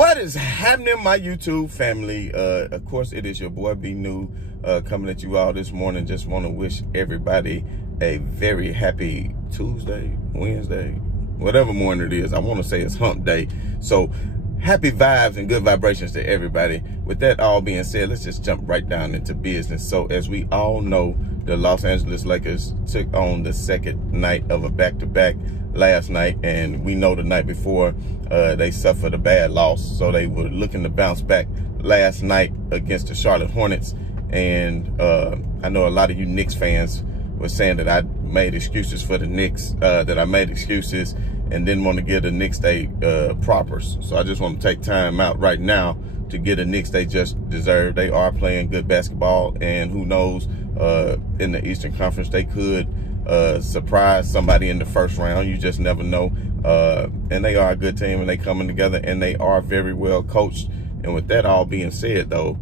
What is happening, my YouTube family? Of course, it is your boy B New coming at you all this morning. Just want to wish everybody a very happy Tuesday, Wednesday, whatever morning it is. I want to say it's hump day. So happy vibes and good vibrations to everybody. With that all being said, let's just jump right down into business. So as we all know, the Los Angeles Lakers took on the second night of a back-to-back last night, and we know the night before they suffered a bad loss, so they were looking to bounce back last night against the Charlotte Hornets. And I know a lot of you Knicks fans were saying that I made excuses for the Knicks, that I made excuses and didn't want to give the Knicks they propers. So I just want to take time out right now to give the Knicks they just deserve. They are playing good basketball, and who knows, in the Eastern Conference they could surprise somebody in the first round. You just never know. And they are a good team, and they coming together, and they are very well coached. And with that all being said, though,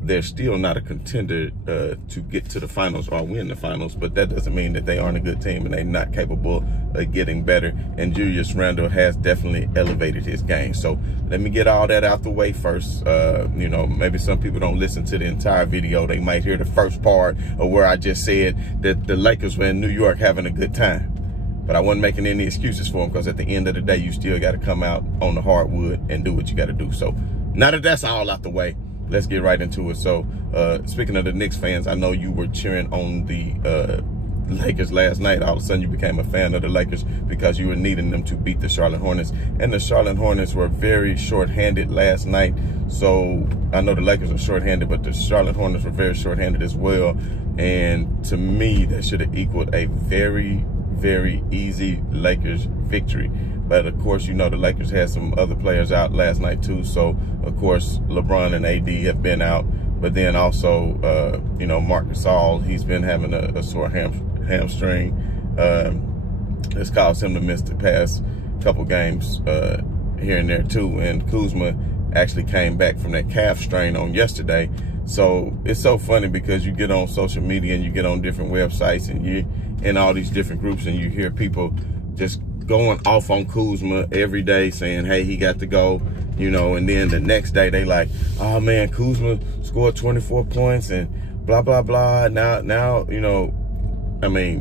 they're still not a contender to get to the finals or win the finals, but that doesn't mean that they aren't a good team and they're not capable of getting better. And Julius Randle has definitely elevated his game. So let me get all that out the way first. You know, maybe some people don't listen to the entire video. They might hear the first part of where I just said that the Lakers were in New York having a good time. But I wasn't making any excuses for them, because at the end of the day, you still got to come out on the hardwood and do what you got to do. So now that that's all out the way, let's get right into it. So, speaking of the Knicks fans, I know you were cheering on the Lakers last night. All of a sudden, you became a fan of the Lakers because you were needing them to beat the Charlotte Hornets. And the Charlotte Hornets were very short-handed last night. So, I know the Lakers are short-handed, but the Charlotte Hornets were very short-handed as well. And to me, that should have equaled a very, very easy Lakers victory. But of course, you know, the Lakers had some other players out last night too. So of course, LeBron and AD have been out, but then also, you know, Marc Gasol, he's been having a sore hamstring. It's caused him to miss the past couple games here and there too. And Kuzma actually came back from that calf strain on yesterday. So it's so funny because you get on social media and you get on different websites and you in all these different groups, and you hear people just going off on Kuzma every day saying, hey, he got to go, you know, and then the next day they like, oh man, Kuzma scored 24 points and blah, blah, blah. Now, you know, I mean,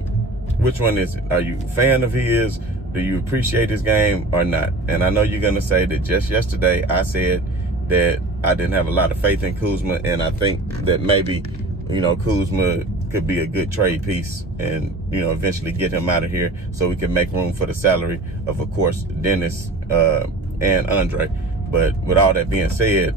which one is it? Are you a fan of his? Do you appreciate his game or not? And I know you're going to say that just yesterday I said that I didn't have a lot of faith in Kuzma, and I think that maybe, you know, Kuzma could be a good trade piece and, you know, eventually get him out of here so we can make room for the salary of course, Dennis and Andre. But with all that being said,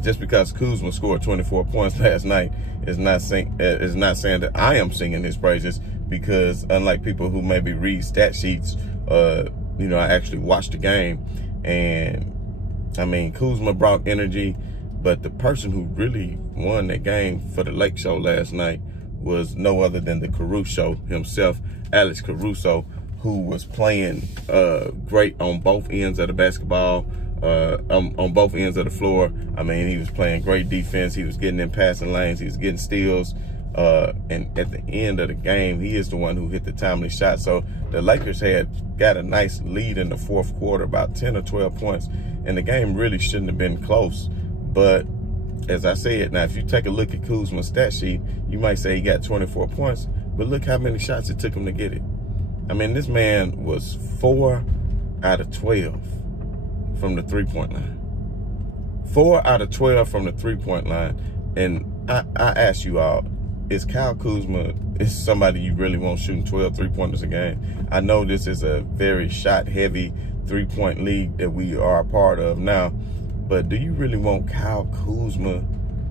just because Kuzma scored 24 points last night is not saying that I am singing his praises, because unlike people who maybe read stat sheets, you know, I actually watched the game. And I mean, Kuzma brought energy, but the person who really won that game for the Lake Show last night was no other than the Caruso himself, Alex Caruso, who was playing great on both ends of the basketball, on both ends of the floor. I mean, he was playing great defense. He was getting in passing lanes. He was getting steals. And at the end of the game, he is the one who hit the timely shot. So the Lakers had got a nice lead in the fourth quarter, about 10 or 12 points. And the game really shouldn't have been close. But as I said, now, if you take a look at Kuzma's stat sheet, you might say he got 24 points, but look how many shots it took him to get it. I mean, this man was 4 out of 12 from the three-point line. 4 out of 12 from the three-point line. And I ask you all, is Kyle Kuzma is somebody you really want shooting 12 three-pointers a game? I know this is a very shot-heavy three-point league that we are a part of now, but do you really want Kyle Kuzma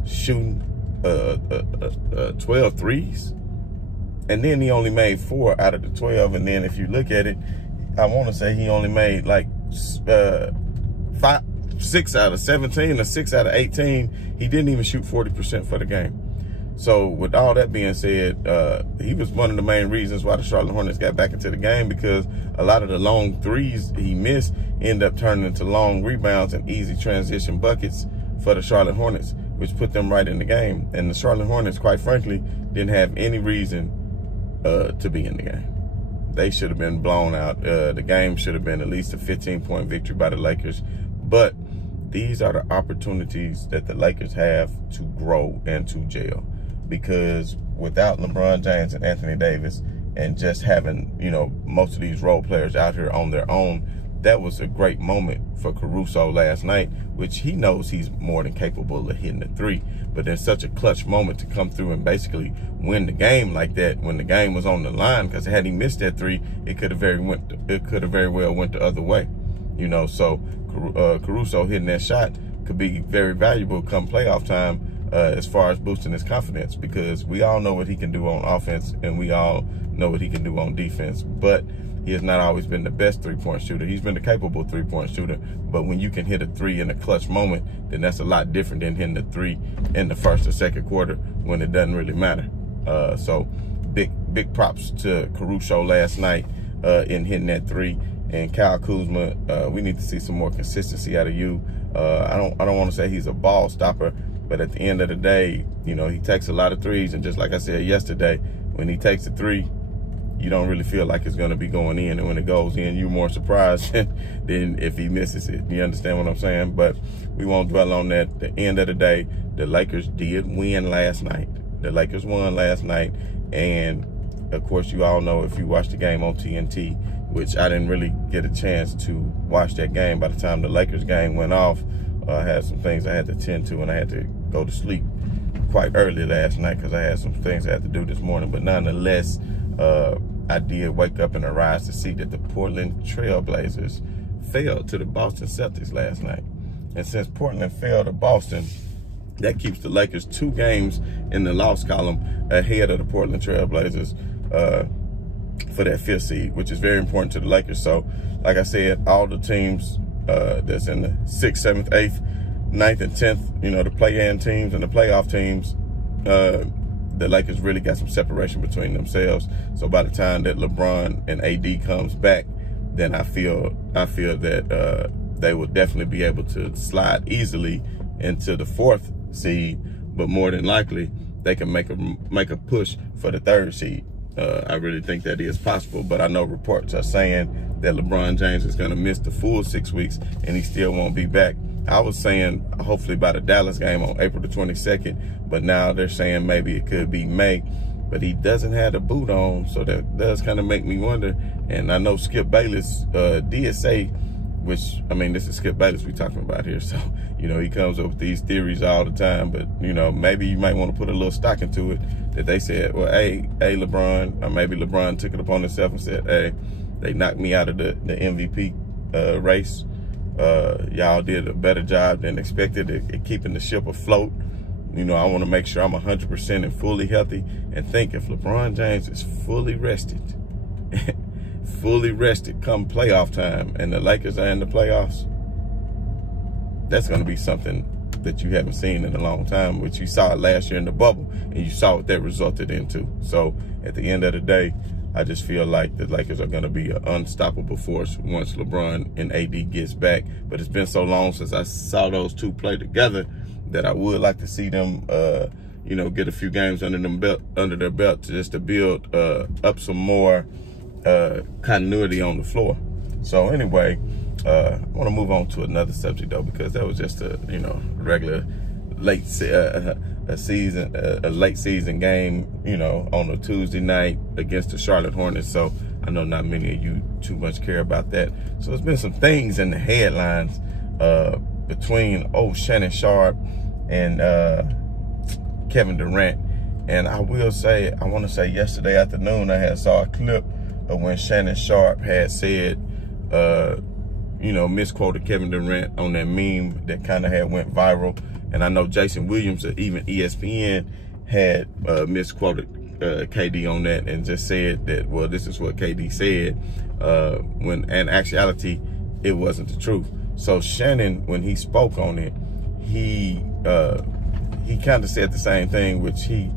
shooting 12 threes? And then he only made 4 out of the 12. And then if you look at it, I want to say he only made like 6 out of 17 or 6 out of 18. He didn't even shoot 40% for the game. So with all that being said, he was one of the main reasons why the Charlotte Hornets got back into the game, because a lot of the long threes he missed end up turning into long rebounds and easy transition buckets for the Charlotte Hornets, which put them right in the game. And the Charlotte Hornets, quite frankly, didn't have any reason to be in the game. They should have been blown out. The game should have been at least a 15-point victory by the Lakers. But these are the opportunities that the Lakers have to grow and to gel. Because without LeBron James and Anthony Davis and just having, you know, most of these role players out here on their own, that was a great moment for Caruso last night, which he knows he's more than capable of hitting the three. But in such a clutch moment to come through and basically win the game like that when the game was on the line, because had he missed that three, it could have very well went the other way. You know, so Caruso hitting that shot could be very valuable come playoff time as far as boosting his confidence, because we all know what he can do on offense and we all know what he can do on defense. But he has not always been the best three-point shooter. He's been a capable three-point shooter, but when you can hit a three in a clutch moment, then that's a lot different than hitting the three in the first or second quarter when it doesn't really matter. So big props to Caruso last night in hitting that three. And Kyle Kuzma, we need to see some more consistency out of you. I don't want to say he's a ball stopper, but at the end of the day, you know, he takes a lot of threes, and just like I said yesterday, when he takes a three, you don't really feel like it's going to be going in, and when it goes in, you're more surprised than if he misses it. You understand what I'm saying? But we won't dwell on that. At the end of the day, the Lakers did win last night. The Lakers won last night, and of course, you all know if you watched the game on TNT, which I didn't really get a chance to watch that game. By the time the Lakers game went off, I had some things I had to tend to, and I had to go to sleep quite early last night because I had some things I had to do this morning. But nonetheless, I did wake up and arise to see that the Portland Trail Blazers fell to the Boston Celtics last night. And since Portland fell to Boston, that keeps the Lakers 2 games in the loss column ahead of the Portland Trail Blazers for that 5th seed, which is very important to the Lakers. So, like I said, all the teams that's in the 6th, 7th, 8th, 9th, and 10th, you know, the play-in teams and the playoff teams, the Lakers really got some separation between themselves. So by the time that LeBron and AD comes back, then I feel that they will definitely be able to slide easily into the 4th seed, but more than likely they can make a push for the 3rd seed. I really think that is possible, but I know reports are saying that LeBron James is going to miss the full 6 weeks and he still won't be back. I was saying hopefully by the Dallas game on April the 22nd, but now they're saying maybe it could be May. But he doesn't have the boot on, so that does kind of make me wonder. And I know Skip Bayless did say, which, I mean, this is Skip Bayless we're talking about here, so, you know, he comes up with these theories all the time, but, you know, maybe you might want to put a little stock into it, that they said, well, hey, LeBron, or maybe LeBron took it upon himself and said, hey, they knocked me out of the MVP race. Y'all did a better job than expected at keeping the ship afloat. You know, I want to make sure I'm 100% and fully healthy. And think, if LeBron James is fully rested, come playoff time, and the Lakers are in the playoffs, that's going to be something that you haven't seen in a long time, which you saw last year in the bubble, and you saw what that resulted into. So at the end of the day, I just feel like the Lakers are going to be an unstoppable force once LeBron and AD gets back. But it's been so long since I saw those two play together that I would like to see them, you know, get a few games under their belt just to build up some more continuity on the floor. So anyway, I want to move on to another subject though, because that was just a, you know, regular late season game, you know, on a Tuesday night against the Charlotte Hornets. So I know not many of you too much care about that. So there's been some things in the headlines between Shannon Sharpe and Kevin Durant. And I want to say yesterday afternoon I saw a clip of when Shannon Sharpe had said, you know, misquoted Kevin Durant on that meme that kind of had went viral. And I know Jason Williams or even ESPN had misquoted KD on that and just said that, well, this is what KD said, when in actuality, it wasn't the truth. So Shannon, when he spoke on it, he kind of said the same thing, which he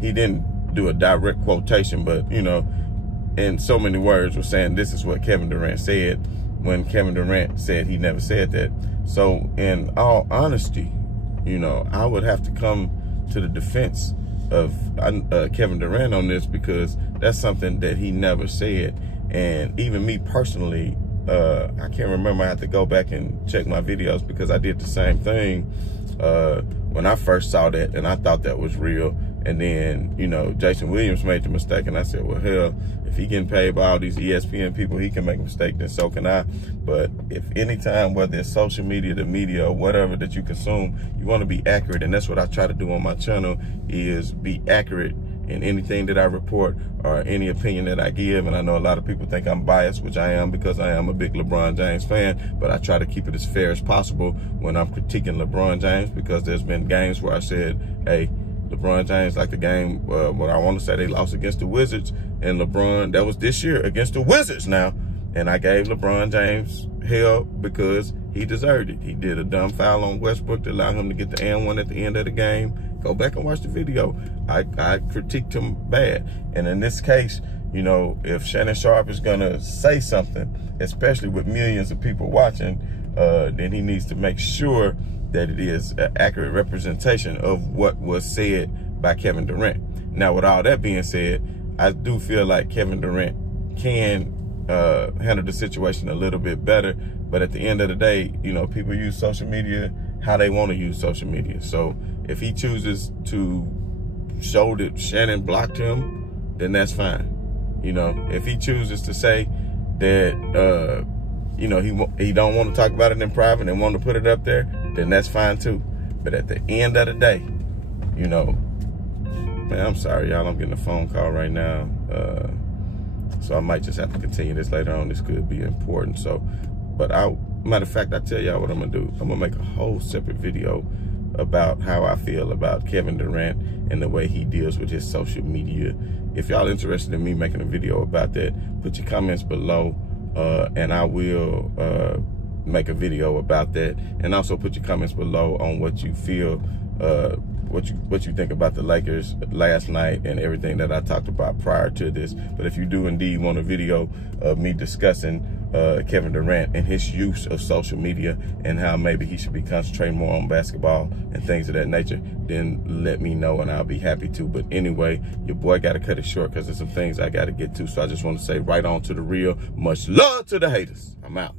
didn't do a direct quotation, but, you know, in so many words was saying this is what Kevin Durant said, when Kevin Durant said he never said that. So in all honesty, you know, I would have to come to the defense of Kevin Durant on this, because that's something that he never said. And even me personally, I can't remember. I have to go back and check my videos because I did the same thing when I first saw that, and I thought that was real. And then, you know, Jason Williams made the mistake, and I said, well, hell, if he getting paid by all these ESPN people, he can make a mistake, then so can I. But if anytime, whether it's social media, the media, or whatever that you consume, you want to be accurate. And that's what I try to do on my channel, is be accurate in anything that I report or any opinion that I give. And I know a lot of people think I'm biased, which I am, because I am a big LeBron James fan, but I try to keep it as fair as possible when I'm critiquing LeBron James, because there's been games where I said, hey, LeBron James, like the game where I want to say they lost against the Wizards, and LeBron, that was this year against the Wizards now, and I gave LeBron James hell because he deserved it. He did a dumb foul on Westbrook to allow him to get the and one at the end of the game. Go back and watch the video. I critiqued him bad. And in this case, you know, if Shannon Sharpe is going to say something, especially with millions of people watching, then he needs to make sure that it is an accurate representation of what was said by Kevin Durant. Now, with all that being said, I do feel like Kevin Durant can handle the situation a little bit better. But at the end of the day, you know, people use social media how they want to use social media. So if he chooses to show that Shannon blocked him, then that's fine. You know, if he chooses to say that, you know, he don't want to talk about it in private and want to put it up there, then that's fine too. But at the end of the day, you know, man, I'm sorry, y'all. I'm getting a phone call right now. So I might just have to continue this later on. This could be important. So, but matter of fact, I tell y'all what I'm gonna do. I'm gonna make a whole separate video about how I feel about Kevin Durant and the way he deals with his social media. If y'all interested in me making a video about that, put your comments below, and I will make a video about that. And also put your comments below on what you feel, what you think about the Lakers last night and everything that I talked about prior to this. But if you do indeed want a video of me discussing Kevin Durant and his use of social media and how maybe he should be concentrating more on basketball and things of that nature, then let me know and I'll be happy to. But anyway, your boy got to cut it short because there's some things I got to get to. So I just want to say right on to the real. Much love to the haters. I'm out.